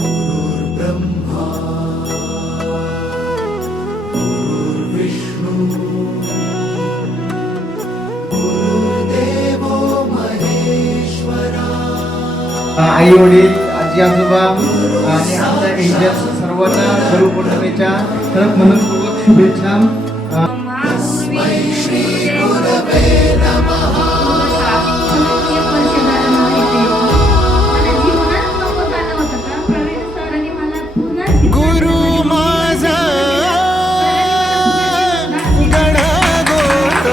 गुरुर्ब्रह्मा गुरुर्विष्णू गुरुर्देवो महेश्वरा. आई वडील आजी आजोबा आणि आमच्या एजंट सर्वांना गुरुपौर्णिमेच्या मनपूर्वक शुभेच्छा. श्री गुरवे नमः. गुरु माझा गणगोत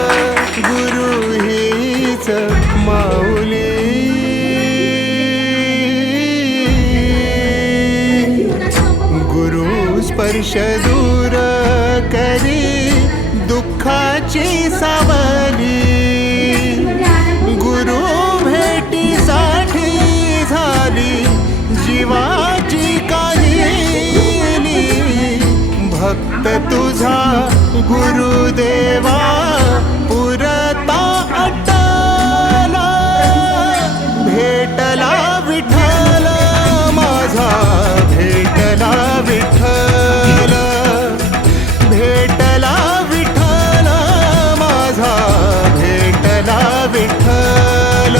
गुरु हीच माऊली. गुरु स्पर्श दूर करी दुःखाची सावली. गुरु भेटीसाठी झाली जीवाची काहिली. भक्त तुझा गुरुदेवा पुरता अटला. भेटला विठ्ठल माझा भेटला विठ्ठल. भेटला विठ्ठल माझा भेटला विठ्ठल.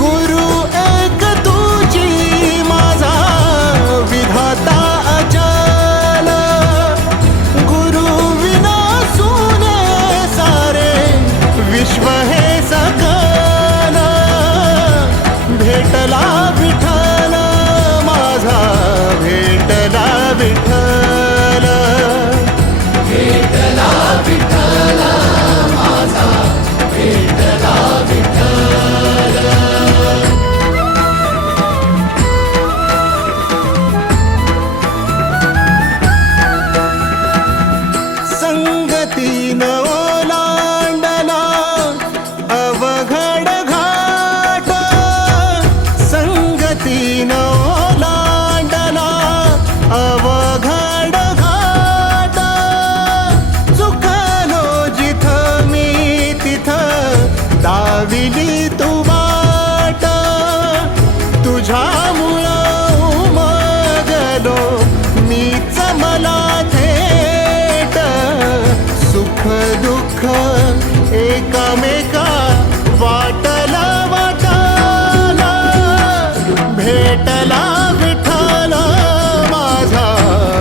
गुरु एक तुझी माझा विधाता अचल. गुरु विना सुने सारे विश्व हे सकल. भेटला विठ्ठल माझा भेटला विठ्ठल. भेटला विठ्ठल माझा भेटला विठ्ठल. संगतीन ओलांडला अवघड घाट. संगतीन ओलांडला अवघड घाट. चुकलो जिथं मी तिथं दाविली तू वाट. तुझ्यामुळं उमगलो मीच मला थेट. सुख दुःख एकामेका वाटला वाटला. भेटला विठ्ठल माझा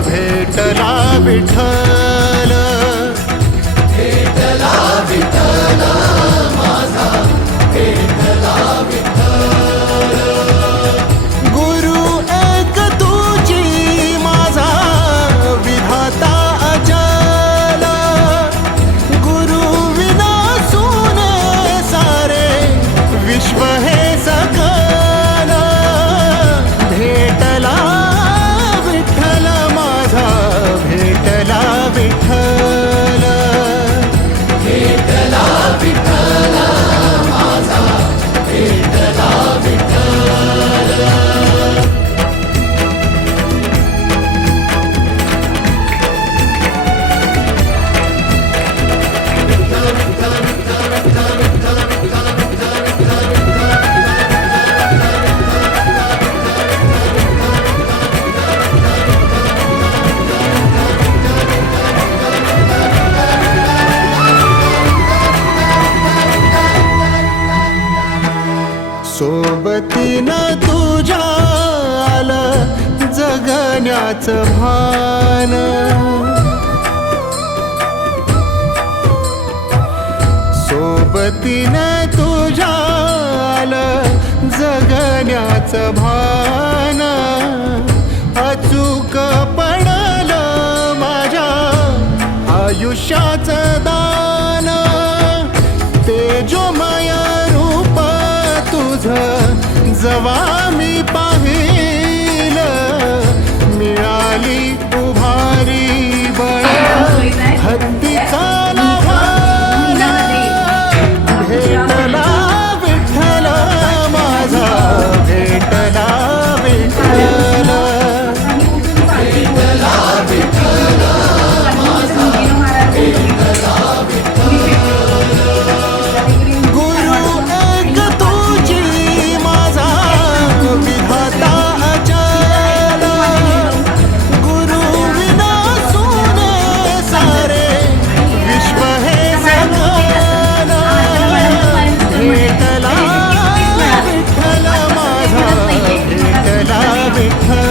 भेटला विठ्ठल. भेटला विठ्ठल माझा भेटला विठ्ठल. गुरु एक तुझी माझा विधाता अचल. गुरु विना सुने सारे विश्व हे सकल. भेटला विठ्ठल माझा भेटला विठ्ठल. भेटला विठ्ठल माझा भेटला विठ्ठल. सोबतीनं तुझ्या आलं जगण्याचं भान. सोबतीनं तुझ्या आलं जगण्याचं भान. अचूक पडलं माझ्या आयुष्याचं दान. तेजोमय रूप तुझं जवा मी पाहिलं. मिळाली उभारी बळ हत्तीचा लाव्हाना. भेटला विठ्ठल माझा भेटला विठ्ठल. भेटला विठ्ठल माझा भेटला विठ्ठल